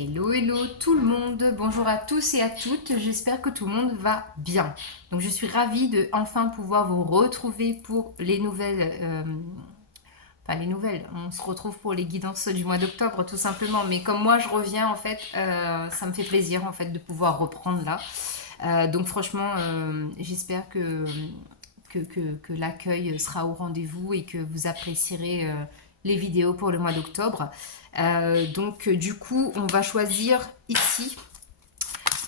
Hello, hello tout le monde, bonjour à tous et à toutes, j'espère que tout le monde va bien. Donc je suis ravie de enfin pouvoir vous retrouver pour les nouvelles, enfin les nouvelles, on se retrouve pour les guidances du mois d'octobre tout simplement, mais comme moi je reviens en fait, ça me fait plaisir en fait de pouvoir reprendre là. Donc franchement, j'espère que l'accueil sera au rendez-vous et que vous apprécierez les vidéos pour le mois d'octobre. Du coup, on va choisir ici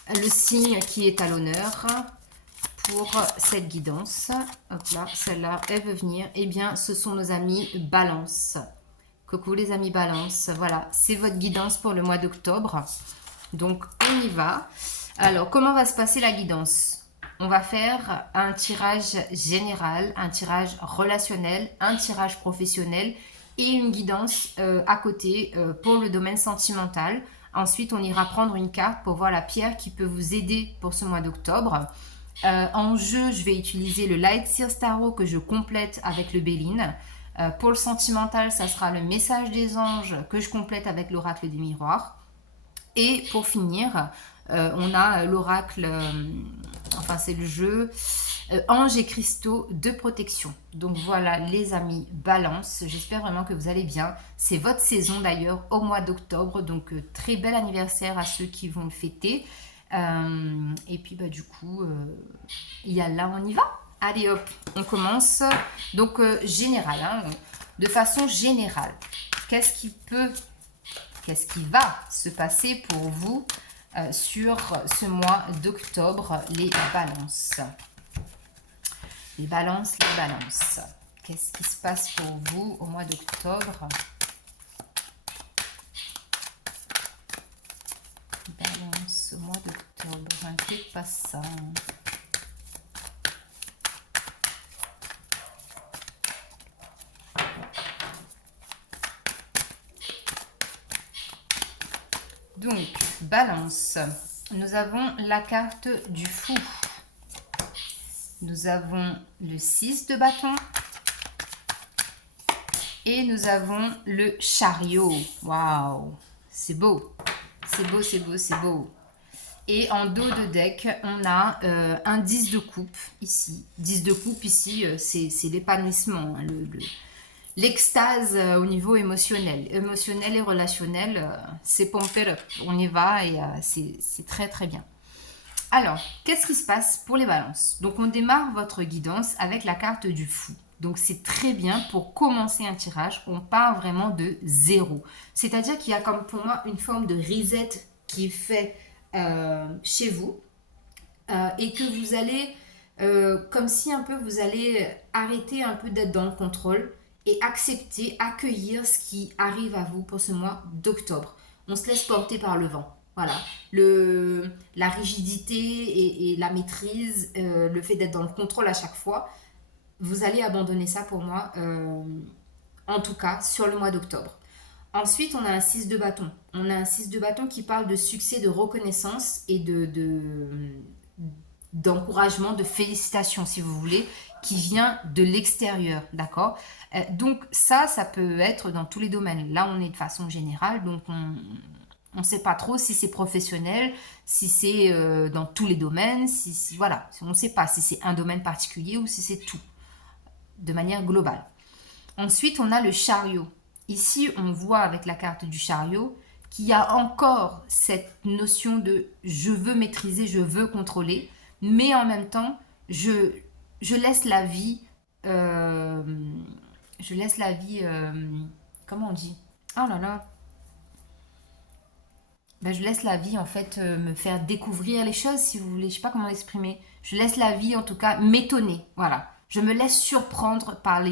le signe qui est à l'honneur pour cette guidance. Hop là, celle-là, elle veut venir. Eh bien, ce sont nos amis Balance. Coucou les amis Balance. Voilà, c'est votre guidance pour le mois d'octobre. Donc, on y va. Alors, comment va se passer la guidance? On va faire un tirage général, un tirage relationnel, un tirage professionnel et une guidance à côté pour le domaine sentimental. Ensuite, on ira prendre une carte pour voir la pierre qui peut vous aider pour ce mois d'octobre. En jeu, je vais utiliser le Light Sears Tarot que je complète avec le Béline. Pour le sentimental, ça sera le message des anges que je complète avec l'oracle des miroirs. Et pour finir, on a l'oracle, enfin c'est le jeu Anges et cristaux de protection. Donc voilà les amis Balance, j'espère vraiment que vous allez bien. C'est votre saison d'ailleurs au mois d'octobre, donc très bel anniversaire à ceux qui vont le fêter. Et puis bah du coup, là on y va. Allez hop, on commence. Donc général, hein, de façon générale, qu'est-ce qui va se passer pour vous sur ce mois d'octobre, les balances? Les balances, les balances. Qu'est-ce qui se passe pour vous au mois d'octobre? Balance au mois d'octobre, un peu passant. Donc, balance. Nous avons la carte du fou. Nous avons le 6 de bâton. Et nous avons le chariot. Waouh! C'est beau. C'est beau, c'est beau, c'est beau. Et en dos de deck, on a un 10 de coupe ici. 10 de coupe ici, c'est l'épanouissement, hein, l'extase au niveau émotionnel. Émotionnel et relationnel, c'est pomper up. On y va et c'est très très bien. Alors, qu'est-ce qui se passe pour les balances? Donc, on démarre votre guidance avec la carte du fou. Donc, c'est très bien pour commencer un tirage. On part vraiment de zéro. C'est-à-dire qu'il y a comme pour moi une forme de reset qui est fait chez vous et que vous allez, comme si un peu vous allez arrêter un peu d'être dans le contrôle et accepter, accueillir ce qui arrive à vous pour ce mois d'octobre. On se laisse porter par le vent. Voilà, la rigidité et la maîtrise, le fait d'être dans le contrôle à chaque fois, vous allez abandonner ça pour moi, en tout cas sur le mois d'octobre. Ensuite, on a un 6 de bâton. On a un 6 de bâton qui parle de succès, de reconnaissance et d'encouragement, de félicitations si vous voulez, qui vient de l'extérieur, d'accord? Donc ça peut être dans tous les domaines. Là, on est de façon générale, donc on ne sait pas trop si c'est professionnel, si c'est dans tous les domaines, voilà, on ne sait pas si c'est un domaine particulier ou si c'est tout, de manière globale. Ensuite, on a le chariot. Ici, on voit avec la carte du chariot qu'il y a encore cette notion de je veux maîtriser, je veux contrôler, mais en même temps, je laisse la vie, comment on dit? Oh là là, ben, je laisse la vie en fait me faire découvrir les choses si vous voulez, je sais pas comment l'exprimer. Je laisse la vie en tout cas m'étonner, voilà. Je me laisse surprendre par,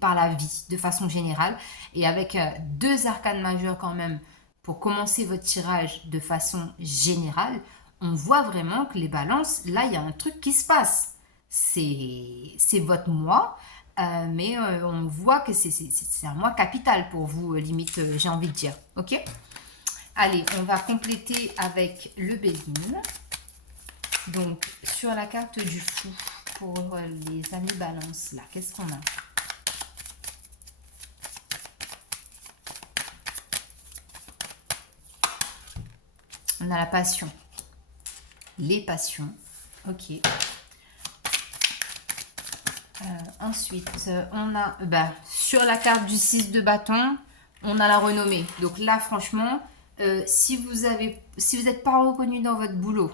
par la vie de façon générale et avec deux arcanes majeures quand même pour commencer votre tirage de façon générale, on voit vraiment que les balances, là il y a un truc qui se passe. C'est votre mois, mais on voit que c'est un mois capital pour vous, limite j'ai envie de dire, ok? Allez, on va compléter avec le Béline. Donc, sur la carte du fou, pour les amis balance, là, qu'est-ce qu'on a? On a la passion. Les passions. Ok. Ensuite, on a sur la carte du 6 de bâton, on a la renommée. Donc là, franchement, si vous n'êtes pas reconnu dans votre boulot,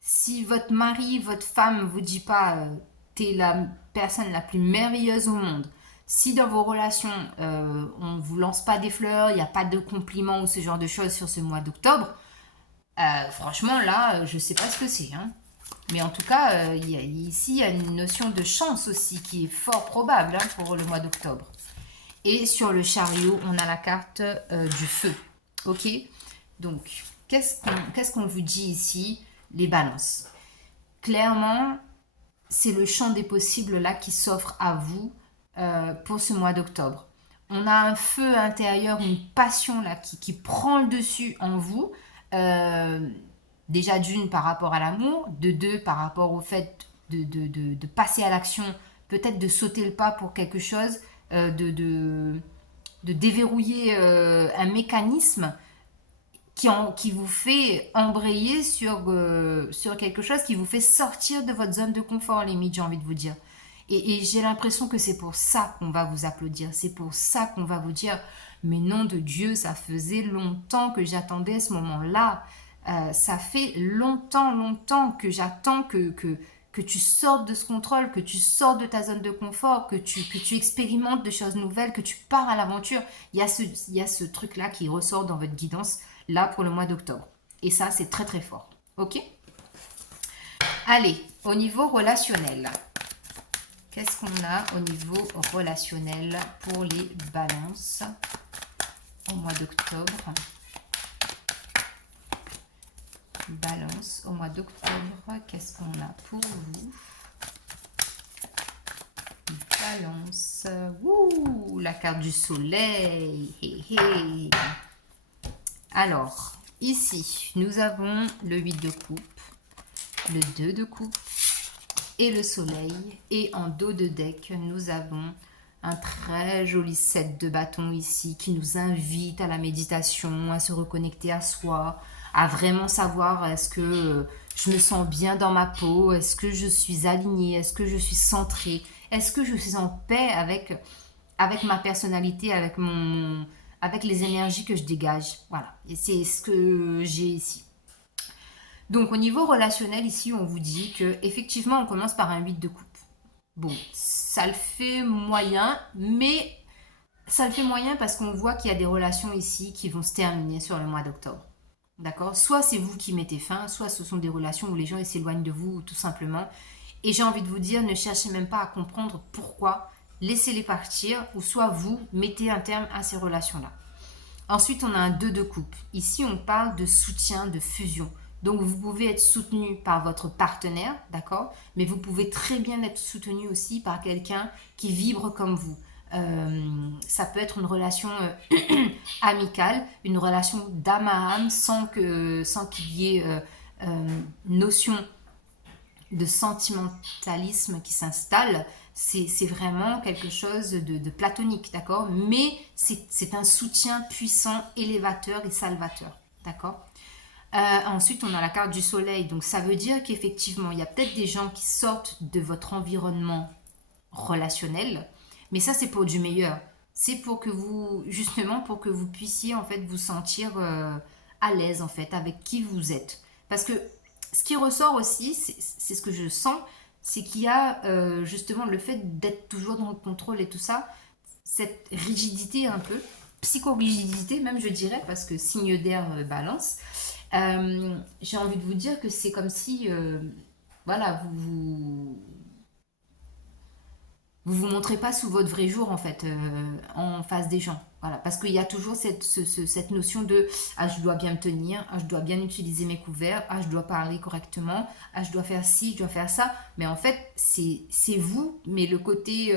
si votre mari, votre femme vous dit pas t'es la personne la plus merveilleuse au monde, si dans vos relations on vous lance pas des fleurs, il n'y a pas de compliments ou ce genre de choses sur ce mois d'octobre, franchement là, je sais pas ce que c'est, hein. Mais en tout cas, ici, il y a une notion de chance aussi qui est fort probable hein, pour le mois d'octobre. Et sur le chariot, on a la carte du feu. Ok. Donc, qu'est-ce qu'on vous dit ici, les balances? Clairement, c'est le champ des possibles là qui s'offre à vous pour ce mois d'octobre. On a un feu intérieur, une passion là qui prend le dessus en vous. Déjà d'une par rapport à l'amour, de deux par rapport au fait de passer à l'action, peut-être de sauter le pas pour quelque chose, de déverrouiller un mécanisme qui vous fait embrayer sur quelque chose qui vous fait sortir de votre zone de confort, limite, j'ai envie de vous dire. Et j'ai l'impression que c'est pour ça qu'on va vous applaudir, c'est pour ça qu'on va vous dire, mais nom de Dieu, ça faisait longtemps que j'attendais ce moment-là. Ça fait longtemps que j'attends que tu sortes de ce contrôle, que tu sortes de ta zone de confort, que tu expérimentes de choses nouvelles, que tu pars à l'aventure. Il y a ce truc-là qui ressort dans votre guidance, là, pour le mois d'octobre. Et ça, c'est très, très fort. OK? Allez, au niveau relationnel. Qu'est-ce qu'on a au niveau relationnel pour les balances au mois d'octobre? Balance au mois d'octobre, qu'est-ce qu'on a pour vous? Balance, ouh, la carte du soleil. Hey, hey. Alors, ici, nous avons le 8 de coupe, le 2 de coupe et le soleil. Et en dos de deck, nous avons un très joli 7 de bâton ici qui nous invite à la méditation, à se reconnecter à soi, à vraiment savoir est-ce que je me sens bien dans ma peau, est-ce que je suis alignée, est-ce que je suis centrée, est-ce que je suis en paix avec ma personnalité, avec les énergies que je dégage. Voilà, et c'est ce que j'ai ici. Donc au niveau relationnel, ici, on vous dit que effectivement, on commence par un 8 de coupe. Bon, ça le fait moyen, mais ça le fait moyen parce qu'on voit qu'il y a des relations ici qui vont se terminer sur le mois d'octobre. D'accord? Soit c'est vous qui mettez fin, soit ce sont des relations où les gens s'éloignent de vous, tout simplement. Et j'ai envie de vous dire, ne cherchez même pas à comprendre pourquoi. Laissez-les partir, ou soit vous mettez un terme à ces relations-là. Ensuite, on a un 2 de coupe. Ici, on parle de soutien, de fusion. Donc, vous pouvez être soutenu par votre partenaire, d'accord? Mais vous pouvez très bien être soutenu aussi par quelqu'un qui vibre comme vous. Ça peut être une relation amicale, une relation d'âme à âme sans qu'il y ait notion de sentimentalisme qui s'installe. C'est vraiment quelque chose de platonique, d'accord? Mais c'est un soutien puissant, élévateur et salvateur, d'accord? Ensuite, on a la carte du soleil. Donc, ça veut dire qu'effectivement, il y a peut-être des gens qui sortent de votre environnement relationnel. Mais ça, c'est pour du meilleur. C'est pour que vous, justement, pour que vous puissiez, en fait, vous sentir à l'aise, en fait, avec qui vous êtes. Parce que ce qui ressort aussi, c'est ce que je sens, c'est qu'il y a justement le fait d'être toujours dans le contrôle et tout ça, cette rigidité un peu, psychorigidité même, je dirais, parce que signe d'air balance. J'ai envie de vous dire que c'est comme si, voilà, vous montrez pas sous votre vrai jour en fait en face des gens, voilà, parce qu'il y a toujours cette notion de ah je dois bien me tenir, ah je dois bien utiliser mes couverts, ah je dois parler correctement, ah je dois faire ci, je dois faire ça, mais en fait c'est vous, mais le côté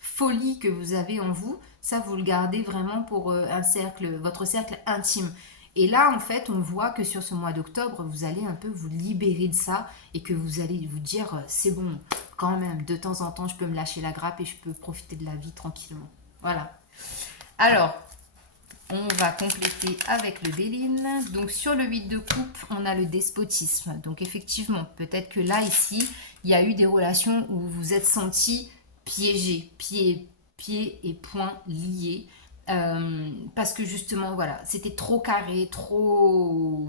folie que vous avez en vous, ça vous le gardez vraiment pour votre cercle intime. Et là, en fait, on voit que sur ce mois d'octobre, vous allez un peu vous libérer de ça et que vous allez vous dire, c'est bon, quand même, de temps en temps, je peux me lâcher la grappe et je peux profiter de la vie tranquillement. Voilà. Alors, On va compléter avec le Béline. Donc sur le 8 de coupe, on a le despotisme. Donc effectivement, peut-être que là, ici, il y a eu des relations où vous vous êtes senti piégé, pieds et poings liés. Parce que justement, voilà, c'était trop carré, trop...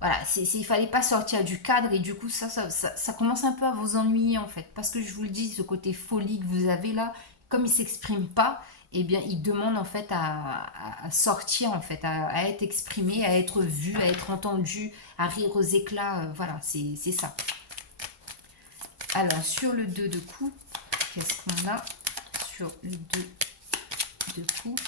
Voilà, il fallait pas sortir du cadre et du coup, ça commence un peu à vous ennuyer en fait. Parce que je vous le dis, ce côté folie que vous avez là, comme il s'exprime pas, eh bien, il demande en fait à sortir en fait, à être exprimé, à être vu, à être entendu, à rire aux éclats. Voilà, c'est ça. Alors, sur le 2 de coupe, qu'est-ce qu'on a sur le 2 de coupe?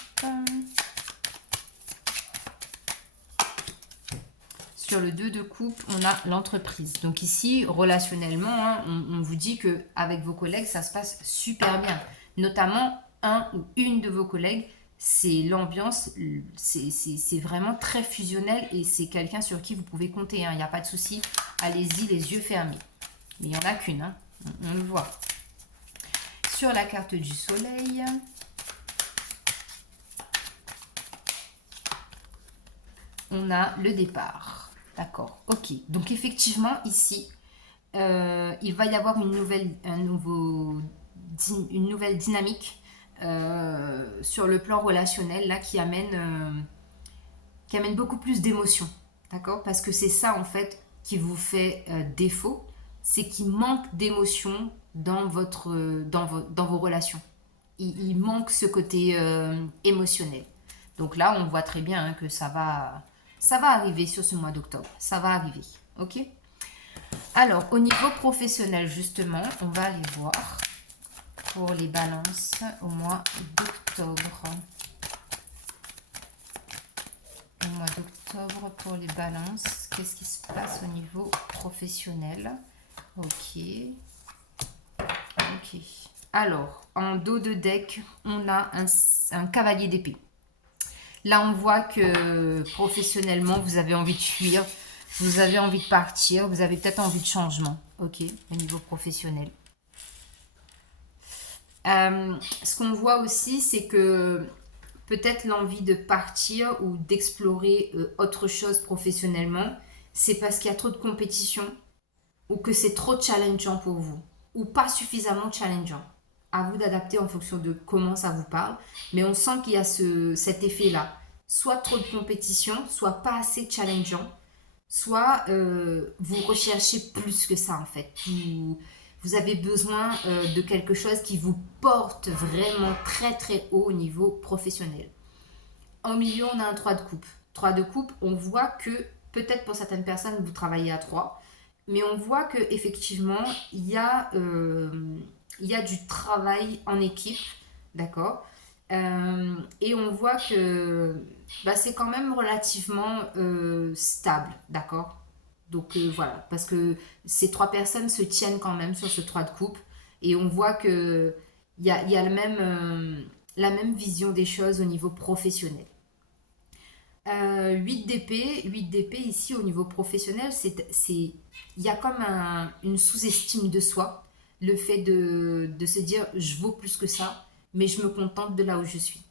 Sur le 2 de coupe, on a l'entreprise. Donc ici, relationnellement, hein, on vous dit qu'avec vos collègues, ça se passe super bien. Notamment, un ou une de vos collègues, c'est l'ambiance, c'est vraiment très fusionnel et c'est quelqu'un sur qui vous pouvez compter. Il n'y a pas de souci, allez-y les yeux fermés. Mais il n'y en a qu'une, hein, on le voit. Sur la carte du soleil, on a le départ. D'accord, ok. Donc effectivement, ici, il va y avoir une nouvelle dynamique sur le plan relationnel là qui amène beaucoup plus d'émotions. D'accord? Parce que c'est ça en fait qui vous fait défaut, c'est qu'il manque d'émotions dans vos relations. Il manque ce côté émotionnel. Donc là, on voit très bien hein, que ça va arriver sur ce mois d'octobre. Ça va arriver. Ok? Alors, au niveau professionnel, justement, on va aller voir pour les balances au mois d'octobre. Au mois d'octobre, pour les balances, qu'est-ce qui se passe au niveau professionnel? Ok. Ok. Alors, en dos de deck, on a un cavalier d'épée. Là, on voit que professionnellement, vous avez envie de fuir, vous avez envie de partir, vous avez peut-être envie de changement, ok, au niveau professionnel. Ce qu'on voit aussi, c'est que peut-être l'envie de partir ou d'explorer autre chose professionnellement, c'est parce qu'il y a trop de compétition ou que c'est trop challengeant pour vous ou pas suffisamment challengeant. À vous d'adapter en fonction de comment ça vous parle, mais on sent qu'il y a cet effet-là. Soit trop de compétition, soit pas assez challengeant, soit vous recherchez plus que ça en fait. Vous avez besoin de quelque chose qui vous porte vraiment très très haut au niveau professionnel. En milieu, on a un 3 de coupe. 3 de coupe, on voit que peut-être pour certaines personnes, vous travaillez à 3, mais on voit que effectivement il y a du travail en équipe, d'accord. Et on voit que c'est quand même relativement stable, d'accord. Donc voilà, parce que ces 3 personnes se tiennent quand même sur ce 3 de coupe et on voit que il y a la même vision des choses au niveau professionnel. 8 d'épée, 8 d'épée ici au niveau professionnel, il y a comme une sous-estime de soi, le fait de se dire je vaux plus que ça, mais je me contente de là où je suis.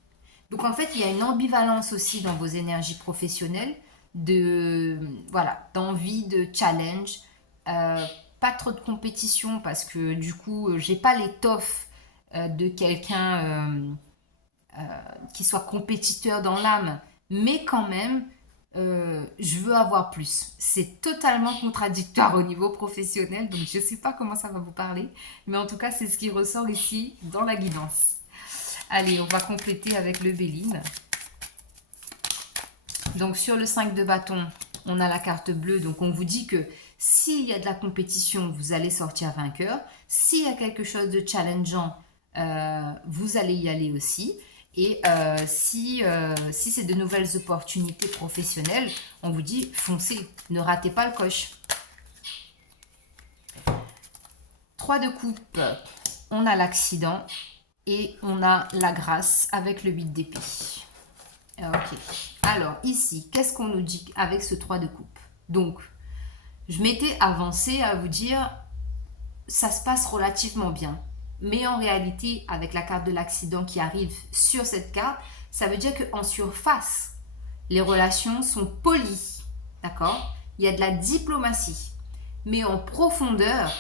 Donc en fait, il y a une ambivalence aussi dans vos énergies professionnelles, d'envie, de challenge, pas trop de compétition parce que du coup, j'ai pas l'étoffe de quelqu'un qui soit compétiteur dans l'âme, mais quand même, je veux avoir plus. C'est totalement contradictoire au niveau professionnel, donc je ne sais pas comment ça va vous parler, mais en tout cas, c'est ce qui ressort ici dans la guidance. Allez, on va compléter avec le Béline. Donc sur le 5 de bâton, on a la carte bleue, donc on vous dit que s'il y a de la compétition, vous allez sortir vainqueur. S'il y a quelque chose de challengeant, vous allez y aller aussi. Et si c'est de nouvelles opportunités professionnelles, on vous dit foncez, ne ratez pas le coche. 3 de coupe, on a l'accident et on a la grâce avec le 8 d'épée. Ok, alors ici, qu'est-ce qu'on nous dit avec ce 3 de coupe? Donc, je m'étais avancé à vous dire, ça se passe relativement bien. Mais en réalité, avec la carte de l'accident qui arrive sur cette carte, Ça veut dire qu'en surface, les relations sont polies, d'accord? Il y a de la diplomatie. Mais en profondeur,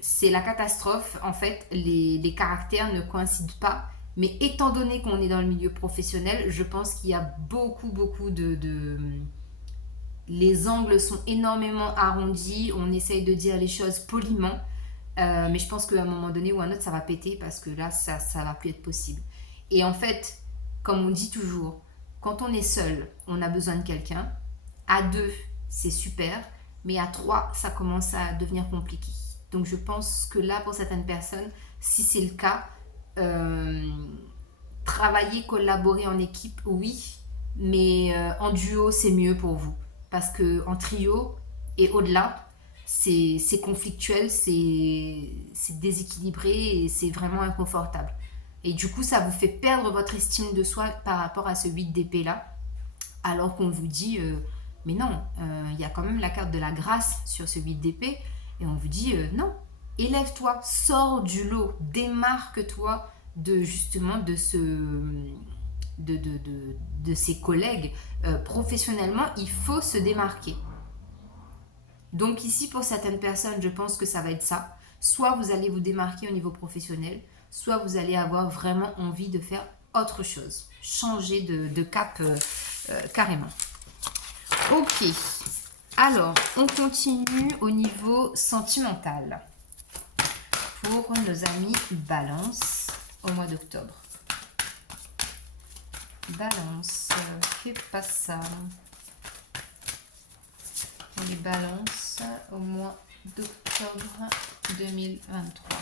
c'est la catastrophe. En fait, les caractères ne coïncident pas. Mais étant donné qu'on est dans le milieu professionnel, je pense qu'il y a beaucoup les angles sont énormément arrondis. On essaye de dire les choses poliment. Mais je pense qu'à un moment donné ou à un autre, ça va péter parce que là, ça va plus être possible. Et en fait, comme on dit toujours, quand on est seul, on a besoin de quelqu'un. À deux, c'est super. Mais à trois, ça commence à devenir compliqué. Donc je pense que là, pour certaines personnes, si c'est le cas, euh, travailler, collaborer en équipe, oui, mais en duo, c'est mieux pour vous. Parce que en trio et au-delà, c'est conflictuel, c'est déséquilibré et c'est vraiment inconfortable. Et du coup, ça vous fait perdre votre estime de soi par rapport à ce 8 d'épée là, alors qu'on vous dit, mais non, il y a quand même la carte de la grâce sur ce 8 d'épée, et on vous dit, non, élève-toi, sors du lot, démarque-toi de justement de ses collègues. Professionnellement, il faut se démarquer. Donc ici, pour certaines personnes, je pense que ça va être ça. Soit vous allez vous démarquer au niveau professionnel, soit vous allez avoir vraiment envie de faire autre chose. Changer de cap carrément. Ok. Alors, on continue au niveau sentimental. Pour nos amis Balance au mois d'octobre. Balance, que passa pour les balances au mois d'octobre 2023.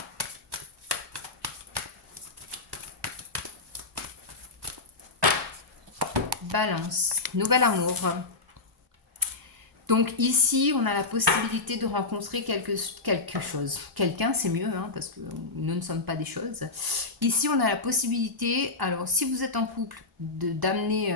Balance, nouvel amour. Donc ici, on a la possibilité de rencontrer quelque chose. Quelqu'un, c'est mieux, hein, parce que nous ne sommes pas des choses. Ici, on a la possibilité, alors si vous êtes en couple, d'amener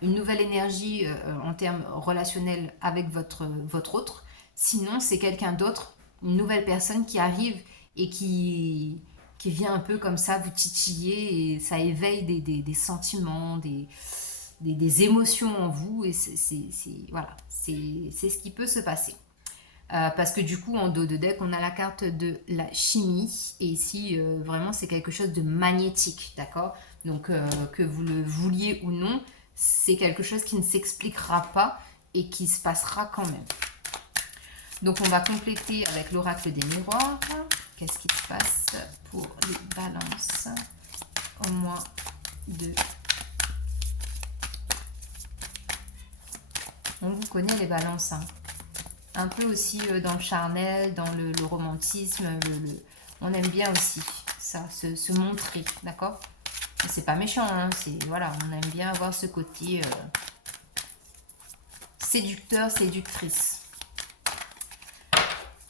une nouvelle énergie en termes relationnels avec votre autre. Sinon, c'est quelqu'un d'autre, une nouvelle personne qui arrive et qui vient un peu comme ça vous titiller et ça éveille des sentiments, des émotions en vous et voilà, c'est ce qui peut se passer. Parce que du coup, en dos de deck, on a la carte de la chimie. Et ici, vraiment, c'est quelque chose de magnétique, d'accord? Donc, que vous le vouliez ou non, c'est quelque chose qui ne s'expliquera pas et qui se passera quand même. Donc, on va compléter avec l'oracle des miroirs. Qu'est-ce qui se passe pour les balances au mois de... On vous connaît les balances, hein. Un peu aussi dans le charnel, dans le romantisme. On aime bien aussi ça, se montrer, d'accord? C'est pas méchant, hein, voilà, on aime bien avoir ce côté séducteur, séductrice.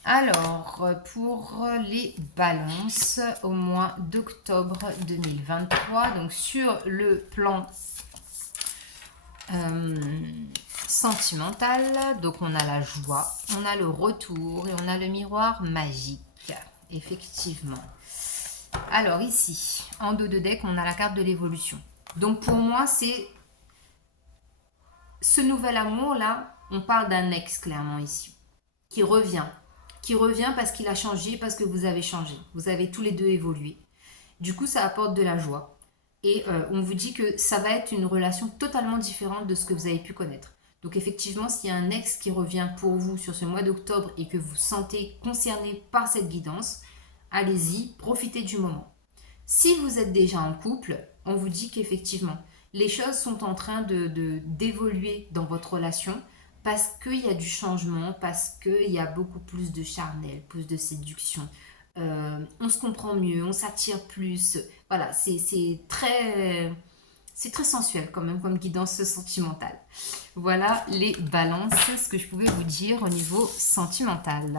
Alors, pour les balances au mois d'octobre 2023, donc sur le plan sentimental, donc on a la joie, on a le retour et on a le miroir magique, effectivement. Alors ici, en dos de deck, on a la carte de l'évolution. Donc pour moi, c'est ce nouvel amour là, on parle d'un ex clairement ici, qui revient parce qu'il a changé, parce que vous avez changé, vous avez tous les deux évolué. Du coup, ça apporte de la joie. Et on vous dit que ça va être une relation totalement différente de ce que vous avez pu connaître. Donc effectivement, s'il y a un ex qui revient pour vous sur ce mois d'octobre et que vous vous sentez concerné par cette guidance, allez-y, profitez du moment. Si vous êtes déjà en couple, on vous dit qu'effectivement, les choses sont en train d'évoluer dans votre relation parce qu'il y a du changement, parce qu'il y a beaucoup plus de charnel, plus de séduction. On se comprend mieux, on s'attire plus. Voilà, c'est très sensuel quand même comme guidance sentimentale. Voilà les balances, ce que je pouvais vous dire au niveau sentimental.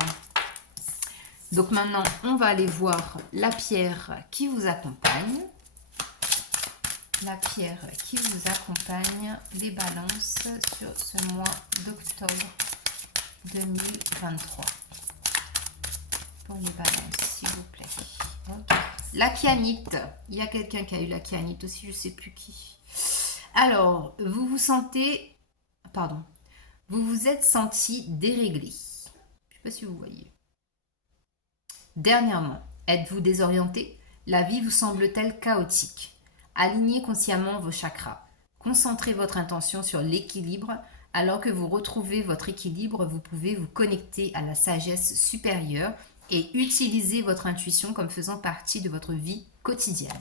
Donc maintenant, on va aller voir la pierre qui vous accompagne. La pierre qui vous accompagne, les balances sur ce mois d'octobre 2023. Pour les balances, s'il vous plaît. Ok. La kyanite. Il y a quelqu'un qui a eu la kyanite aussi, je ne sais plus qui. Alors, vous vous sentez... Pardon. Vous vous êtes senti déréglé. Je ne sais pas si vous voyez. Dernièrement, êtes-vous désorienté? La vie vous semble-t-elle chaotique? Alignez consciemment vos chakras. Concentrez votre intention sur l'équilibre. Alors que vous retrouvez votre équilibre, vous pouvez vous connecter à la sagesse supérieure et utiliser votre intuition comme faisant partie de votre vie quotidienne.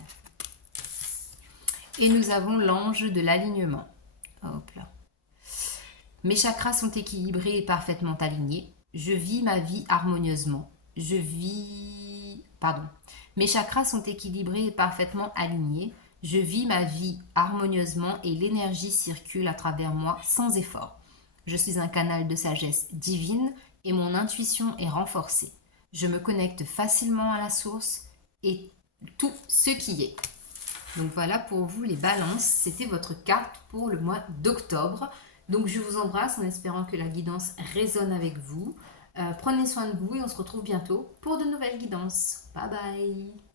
Et nous avons l'ange de l'alignement. Hop là. Mes chakras sont équilibrés et parfaitement alignés. Je vis ma vie harmonieusement. Mes chakras sont équilibrés et parfaitement alignés. Je vis ma vie harmonieusement et l'énergie circule à travers moi sans effort. Je suis un canal de sagesse divine et mon intuition est renforcée. Je me connecte facilement à la source et tout ce qui est. Donc voilà pour vous les balances. C'était votre carte pour le mois d'octobre. Donc je vous embrasse en espérant que la guidance résonne avec vous. Prenez soin de vous et on se retrouve bientôt pour de nouvelles guidances. Bye bye.